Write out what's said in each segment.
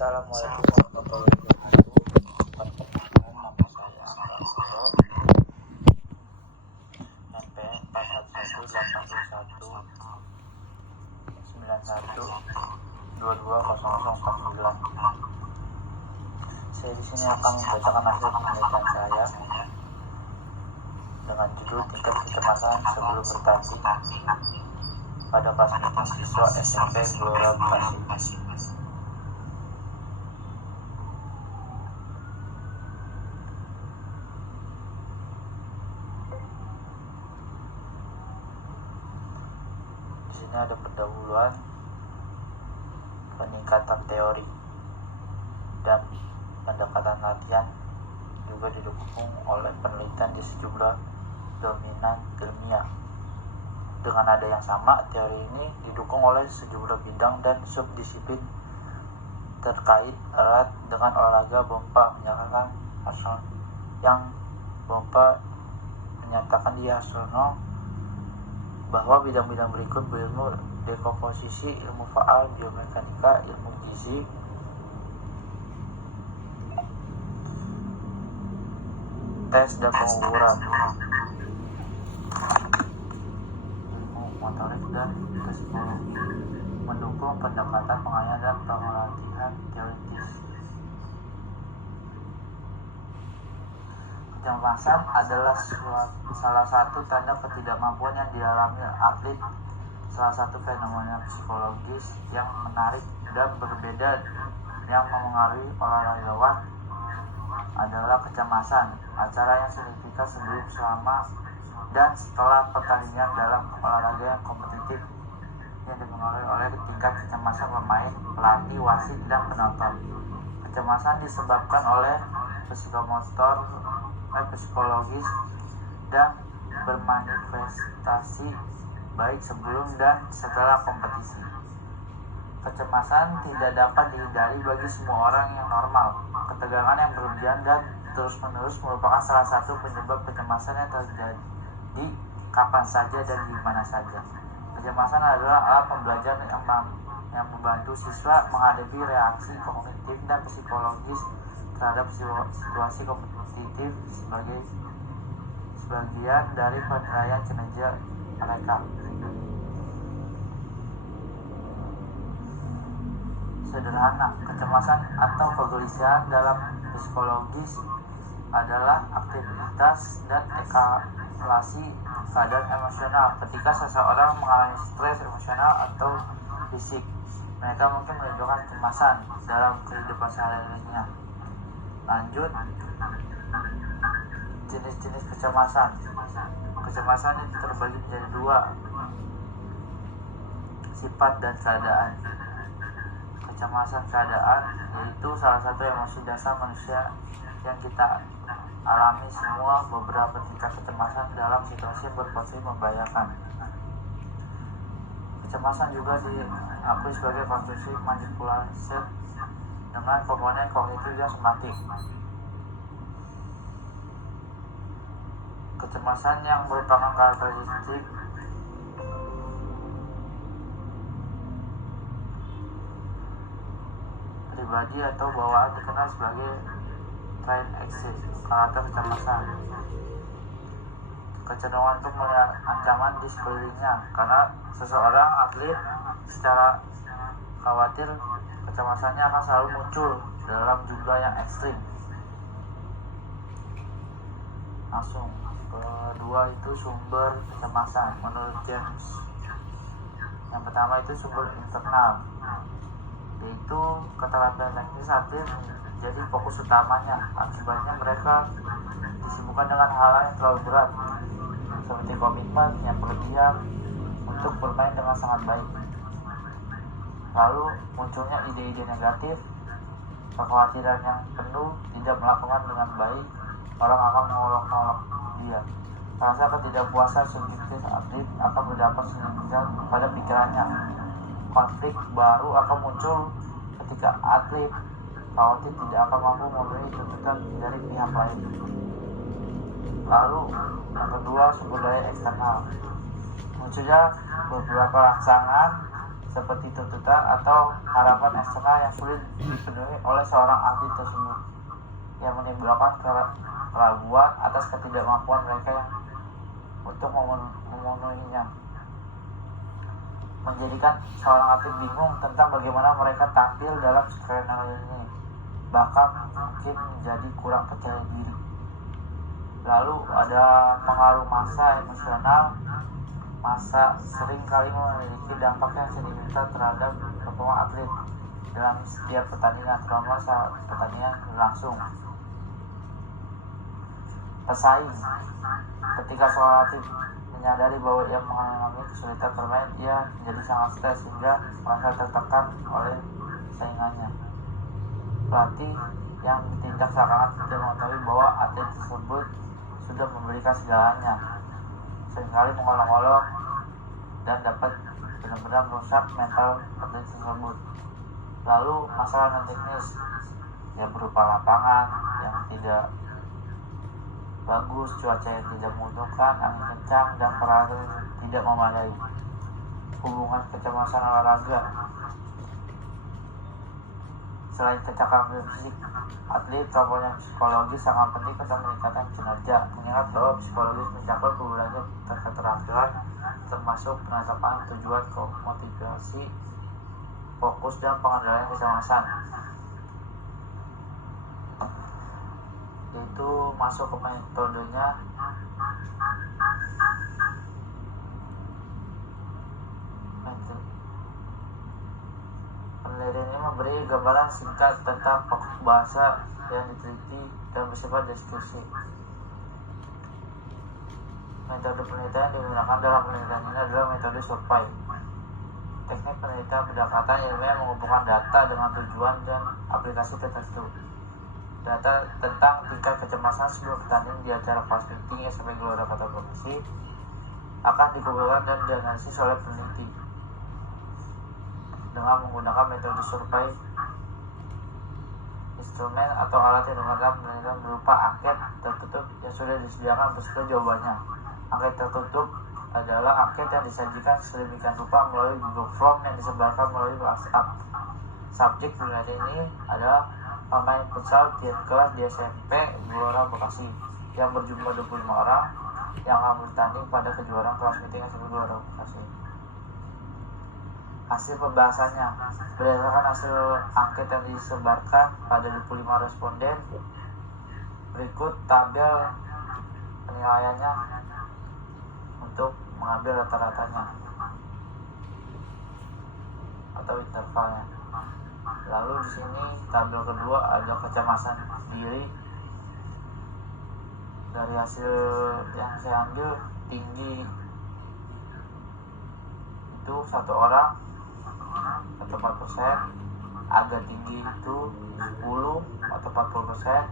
Assalamualaikum warahmatullahi wabarakatuh. Perkenalkan, nama saya Prasetyo, NP 41119191220049. Saya di sini akan membacakan hasil penelitian saya dengan judul tingkat kecemasan sebelum bertanding pada kelas meeting siswa SMP Gelora Bekasi. Di sini ada pendahuluan, peningkatan teori, dan pendekatan latihan juga didukung oleh penelitian di sejumlah dominan ilmiah. Dengan nada yang sama, teori ini didukung oleh sejumlah bidang dan subdisiplin terkait erat dengan olahraga. Bompa menyatakan di Hasono bahwa bidang-bidang berikut berilmu dekomposisi, ilmu faal, biomekanika, ilmu gizi, tes dan pengukuran, ilmu motorik dan psikologi, mendukung pendekatan pengayaan dan pelatihan teoritis. Kecemasan adalah salah satu tanda ketidakmampuan yang dialami atlet. Salah satu fenomena psikologis yang menarik dan berbeda yang memengaruhi olahragawan adalah kecemasan. Acara yang signifikan sebelum, selama, dan setelah pertandingan dalam olahraga yang kompetitif yang dipengaruhi oleh tingkat kecemasan pemain, pelatih, wasit, dan penonton. Kecemasan disebabkan oleh psikologis dan bermanifestasi baik sebelum dan setelah kompetisi. Kecemasan tidak dapat dihindari bagi semua orang yang normal. Ketegangan yang berlebihan dan terus-menerus merupakan salah satu penyebab kecemasan yang terjadi kapan saja dan di mana saja. Kecemasan adalah alat pembelajaran yang membantu siswa menghadapi reaksi kognitif dan psikologis terhadap situasi kompetitif sebagai sebagian dari penilaian kinerja mereka. Sederhana, kecemasan atau kegelisahan dalam psikologis adalah aktivitas dan eskalasi keadaan emosional. Ketika seseorang mengalami stres emosional atau fisik, mereka mungkin menunjukkan kecemasan dalam kehidupan sehari-harinya. Lanjut, jenis-jenis kecemasan. Kecemasan itu terbagi menjadi dua, sifat dan keadaan. Kecemasan keadaan yaitu salah satu emosi dasar manusia yang kita alami semua. Beberapa tingkat kecemasan dalam situasi yang berpotensi membahayakan. Kecemasan juga diakui sebagai kondisi manipulasi dengan komponen kognitif dan somatik. Kecemasan yang merupakan karakteristik pribadi atau bawaan dikenal sebagai trait karakter kecemasan. Kecenderungan untuk melihat ancaman di sekelilingnya. Karena seseorang atlet secara khawatir, kecemasannya akan selalu muncul dalam jumlah yang ekstrim. Langsung kedua itu sumber kecemasan menurut James. Yang pertama itu sumber internal, yaitu keterampilan teknis atlet menjadi fokus utamanya. Akibatnya mereka disibukkan dengan hal-hal yang terlalu berat, seperti komitmen yang berlebihan untuk bermain dengan sangat baik. Lalu munculnya ide-ide negatif, kekhawatiran yang penuh tidak melakukan dengan baik, orang akan mengolok-olok dia. Rasa ketidakpuasan subjektif atlet akan berdampak signifikan pada pikirannya. Konflik baru akan muncul ketika atlet khawatir tidak akan mampu memenuhi tuntutan dari pihak lain. Lalu yang kedua, sumber daya eksternal. Munculnya beberapa rangsangan seperti tuntutan atau harapan eksternal yang sulit dipenuhi oleh seorang atlet tersebut, yang menimbulkan keraguan atas ketidakmampuan mereka yang untuk memenuhinya, menjadikan seorang atlet bingung tentang bagaimana mereka tampil dalam skenario ini, bahkan mungkin menjadi kurang percaya diri. Lalu ada pengaruh massa emosional. Massa sering kali memiliki dampak yang signifikan terhadap performa atlet dalam setiap pertandingan, terutama saat pertandingan berlangsung. Pesaing. Ketika seorang atlet menyadari bahwa ia mengalami kesulitan bermain, ia menjadi sangat stres sehingga merasa tertekan oleh saingannya. Pelatih yang bertindak seakan-akan tidak mengetahui bahwa atlet tersebut sudah memberikan segalanya, seringkali mengolok-olok dan dapat benar-benar merusak mental atlet tersebut. Lalu masalah non teknis yang berupa lapangan yang tidak bagus, cuaca yang tidak menguntungkan, angin kencang, dan peralatan tidak memadai. Hubungan kecemasan olahraga. Selain kecakapan fisik atlet, komponen psikologi sangat penting untuk meningkatkan kinerja. Mengingat bahwa psikologis mencakup berbagai keterampilan termasuk penetapan tujuan, motivasi, fokus, dan pengendalian kecemasan. Yaitu masuk ke metodenya. Penelitian ini memberi gambaran singkat tentang pokok bahasa yang diteliti dan bersifat deskripsi. Metode penelitian yang digunakan dalam penelitian ini adalah metode survei. Teknik penelitian pendekatan ilmiah mengumpulkan data dengan tujuan dan aplikasi tertentu. Data tentang tingkat kecemasan sebelum bertanding di acara kelas meeting sampai gelora kategori akan dikumpulkan dan dianalisis oleh peneliti dengan menggunakan metode survei. Instrumen atau alat yang digunakan penelitian berupa angket tertutup yang sudah disediakan beserta jawabannya. Angket tertutup adalah angket yang disajikan sedemikian rupa melalui Google Form yang disebarkan melalui WhatsApp. Subjek penelitian ini adalah pemain futsal tiap kelas di SMP Gelora Bekasi yang berjumlah 25 orang yang akan bertanding pada kejuaraan kelas meeting SMP Gelora Bekasi. Hasil pembahasannya berdasarkan hasil angket yang disebarkan pada 25 responden, berikut tabel penilaiannya untuk mengambil rata-ratanya atau intervalnya. Lalu di sini tabel kedua ada kecemasan diri. Dari hasil yang saya ambil, tinggi itu 1 orang atau 4%, agak tinggi itu 10 atau 40%,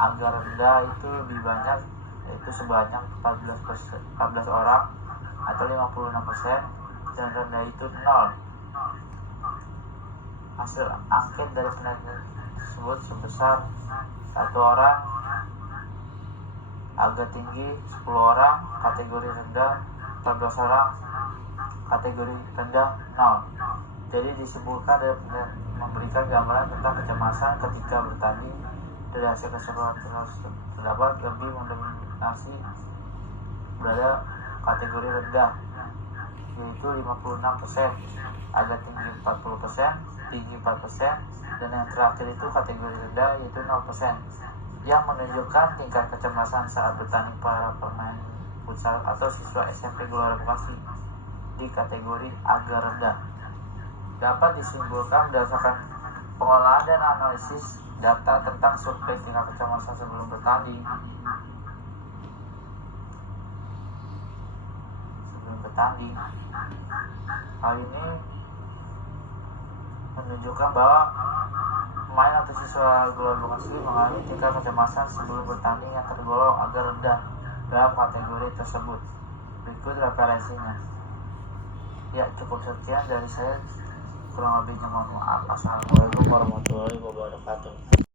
agak rendah itu lebih banyak, yaitu sebanyak 14 orang atau 56%, dan rendah itu 0. Hasil angket dari penelitian tersebut sebesar 1 orang, agak tinggi 10 orang, kategori rendah 14 orang, kategori rendah 0. Jadi disimpulkan dan memberikan gambaran tentang kecemasan ketika bertanding. Dari hasil keseluruhan terdapat lebih mendominasi berada kategori rendah, yaitu 56%, agak tinggi 40%, tinggi 4%, dan yang terakhir itu kategori rendah yaitu 0%, yang menunjukkan tingkat kecemasan saat bertanding para pemain futsal atau siswa SMP Gelora Bekasi di kategori agak rendah. Dapat disimpulkan berdasarkan pengolahan dan analisis data tentang survei tingkat kecemasan sebelum bertanding. Hal ini menunjukkan bahwa pemain atau siswa Gelora Bekasi mengalami tingkat kecemasan sebelum bertanding yang tergolong agak rendah dalam kategori tersebut. Berikut referensinya. Ya, cukup sekian dari saya. Kurang lebihnya mohon maaf. Assalamualaikum warahmatullahi wabarakatuh.